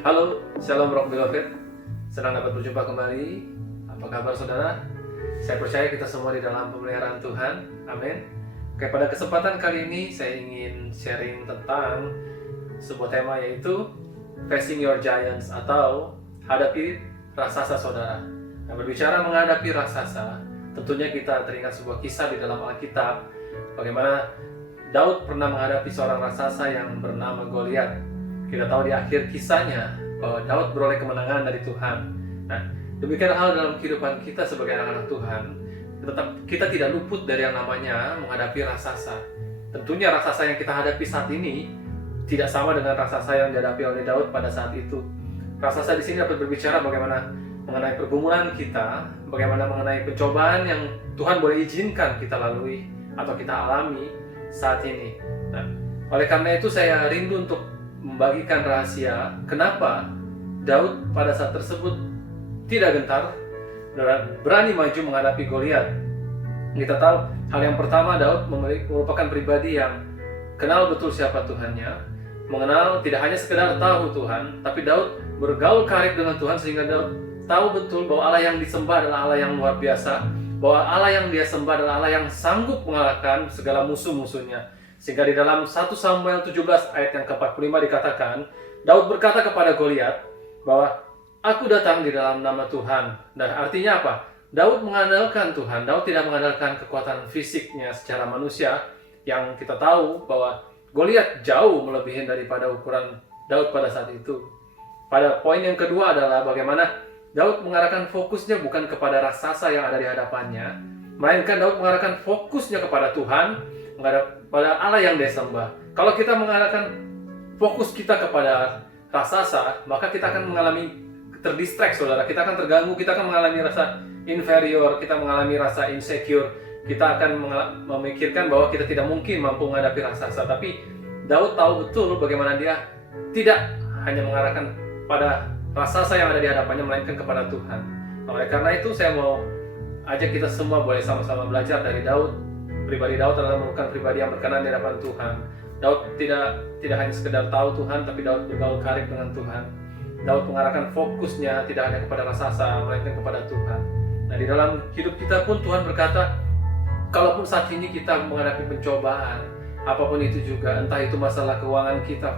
Halo, Shalom Rock Beloved. Senang dapat berjumpa kembali. Apa kabar saudara? Saya percaya kita semua di dalam pemeliharaan Tuhan. Amin. Oke, pada kesempatan kali ini saya ingin sharing tentang sebuah tema, yaitu Facing Your Giants atau hadapi raksasa saudara. Nah, berbicara menghadapi raksasa, tentunya kita teringat sebuah kisah di dalam Alkitab, bagaimana Daud pernah menghadapi seorang raksasa yang bernama Goliat. Kita tahu di akhir kisahnya bahwa Daud beroleh kemenangan dari Tuhan. Nah, demikian hal dalam kehidupan kita sebagai anak-anak Tuhan. Kita tidak luput dari yang namanya menghadapi raksasa. Tentunya raksasa yang kita hadapi saat ini tidak sama dengan raksasa yang dihadapi oleh Daud pada saat itu. Raksasa di sini dapat berbicara bagaimana mengenai pergumulan kita, bagaimana mengenai pencobaan yang Tuhan boleh izinkan kita lalui atau kita alami saat ini. Nah, oleh karena itu saya rindu untuk membagikan rahasia kenapa Daud pada saat tersebut tidak gentar, berani maju menghadapi Goliat. Kita tahu hal yang pertama, Daud merupakan pribadi yang kenal betul siapa Tuhannya, mengenal tidak hanya sekedar tahu Tuhan, tapi Daud bergaul karib dengan Tuhan sehingga Daud tahu betul bahwa Allah yang disembah adalah Allah yang luar biasa, bahwa Allah yang dia sembah adalah Allah yang sanggup mengalahkan segala musuh-musuhnya. Sehingga di dalam 1 Samuel 17 ayat yang ke-45 dikatakan, Daud berkata kepada Goliat bahwa aku datang di dalam nama Tuhan. Dan artinya apa? Daud mengandalkan Tuhan. Daud tidak mengandalkan kekuatan fisiknya secara manusia, yang kita tahu bahwa Goliat jauh melebihi daripada ukuran Daud pada saat itu. Pada poin yang kedua adalah bagaimana Daud mengarahkan fokusnya bukan kepada raksasa yang ada di hadapannya, melainkan Daud mengarahkan fokusnya kepada Tuhan, pada Allah yang dia sembah. Kalau kita mengarahkan fokus kita kepada raksasa, maka kita akan mengalami terdistract, saudara. Kita akan terganggu, kita akan mengalami rasa inferior, kita mengalami rasa insecure, kita akan memikirkan bahwa kita tidak mungkin mampu menghadapi raksasa. Tapi Daud tahu betul bagaimana dia tidak hanya mengarahkan pada raksasa yang ada di hadapannya, melainkan kepada Tuhan. Oleh karena itu saya mau ajak kita semua boleh sama-sama belajar dari Daud. Pribadi Daud adalah merupakan pribadi yang berkenan di hadapan Tuhan. Daud tidak hanya sekedar tahu Tuhan, tapi Daud bergaul karib dengan Tuhan. Daud mengarahkan fokusnya tidak hanya kepada raksasa, melainkan kepada Tuhan. Nah, di dalam hidup kita pun Tuhan berkata, kalaupun saat ini kita menghadapi pencobaan, apapun itu juga, entah itu masalah keuangan kita,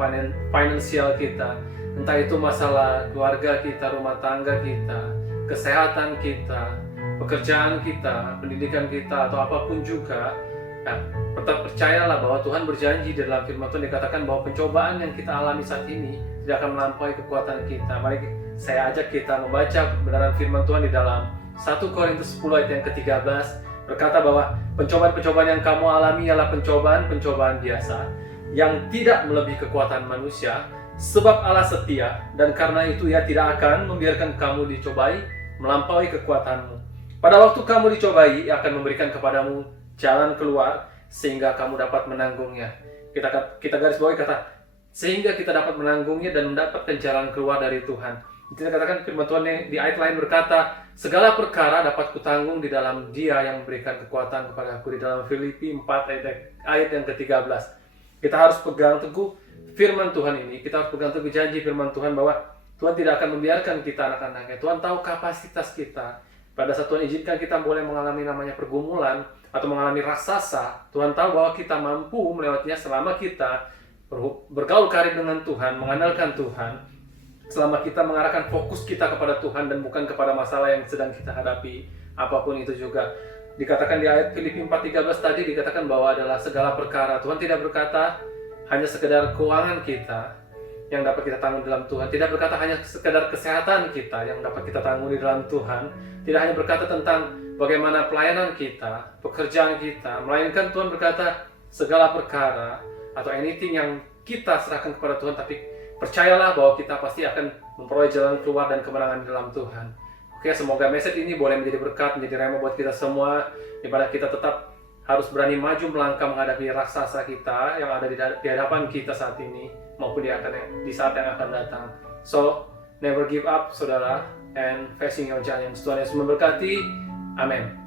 finansial kita, entah itu masalah keluarga kita, rumah tangga kita, kesehatan kita, pekerjaan kita, pendidikan kita, atau apapun juga, nah, tetap percayalah bahwa Tuhan berjanji di dalam firman Tuhan dikatakan bahwa pencobaan yang kita alami saat ini tidak akan melampaui kekuatan kita. Mari saya ajak kita membaca kebenaran firman Tuhan di dalam 1 Korintus 10 ayat yang ke-13, berkata bahwa pencobaan-pencobaan yang kamu alami ialah pencobaan-pencobaan biasa yang tidak melebihi kekuatan manusia, sebab Allah setia, dan karena itu Ia tidak akan membiarkan kamu dicobai melampaui kekuatanmu. Pada waktu kamu dicobai, Ia akan memberikan kepadamu jalan keluar sehingga kamu dapat menanggungnya. Kita garis bawahi kata sehingga kita dapat menanggungnya dan mendapatkan jalan keluar dari Tuhan. Kita katakan firman Tuhan di ayat lain berkata, segala perkara dapat kutanggung di dalam Dia yang memberikan kekuatan kepada aku, di dalam Filipi 4 ayat yang ke-13. Kita harus pegang teguh firman Tuhan ini. Kita harus pegang teguh janji firman Tuhan bahwa Tuhan tidak akan membiarkan kita anak-anaknya. Tuhan tahu kapasitas kita. Pada saat Tuhan izinkan kita boleh mengalami namanya pergumulan atau mengalami raksasa, Tuhan tahu bahwa kita mampu melewatinya selama kita bergaul karib dengan Tuhan, mengandalkan Tuhan, selama kita mengarahkan fokus kita kepada Tuhan dan bukan kepada masalah yang sedang kita hadapi, apapun itu juga. Dikatakan di ayat Filipi 4:13 tadi, dikatakan bahwa adalah segala perkara. Tuhan tidak berkata hanya sekedar keuangan kita yang dapat kita tanggung dalam Tuhan, tidak berkata hanya sekedar kesehatan kita yang dapat kita tanggung di dalam Tuhan, tidak hanya berkata tentang bagaimana pelayanan kita, pekerjaan kita, melainkan Tuhan berkata segala perkara atau anything yang kita serahkan kepada Tuhan, tapi percayalah bahwa kita pasti akan memperoleh jalan keluar dan kemenangan di dalam Tuhan. Oke, semoga message ini boleh menjadi berkat, menjadi rema buat kita semua, di mana kita tetap harus berani maju melangkah menghadapi raksasa kita yang ada di hadapan kita saat ini, maupun di saat yang akan datang. So, never give up, saudara, and facing your giants. Tuhan Yesus memberkati. Amin.